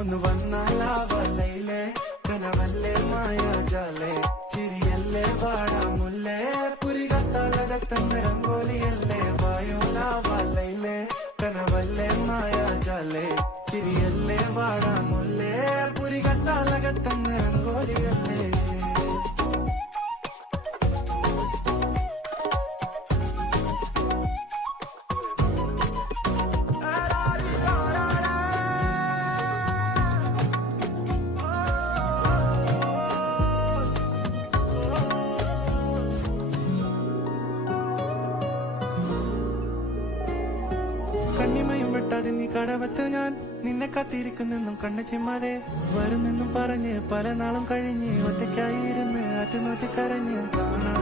ഒന്ന് വന്നാലാവലയിലെ കനവല്ലേ മായാജാലേ ചിരിയല്ലേ വാടാമുല്ലേ പുരികത്താലകത്തന്ന രംഗോലിയല്ലേ വായോലാവലയിലെ കനവല്ലേ മായാജാലേ ചിരിയല്ലേ വാടാമുല്ലേ പുരികത്താലകത്തന്ന രംഗോലിയല്ലേ കണ്ണിമയും വെട്ടാതെ നീ കടവത്ത് ഞാൻ നിന്നെ കാത്തിരിക്കുന്നെന്നും കണ്ണു ചിമ്മാതെ വരുന്നെന്നും പറഞ്ഞ് പല നാളും കഴിഞ്ഞ് ഒറ്റയ്ക്കായി ഇരുന്ന് അറ്റുനോറ്റി കരഞ്ഞ് കാണാ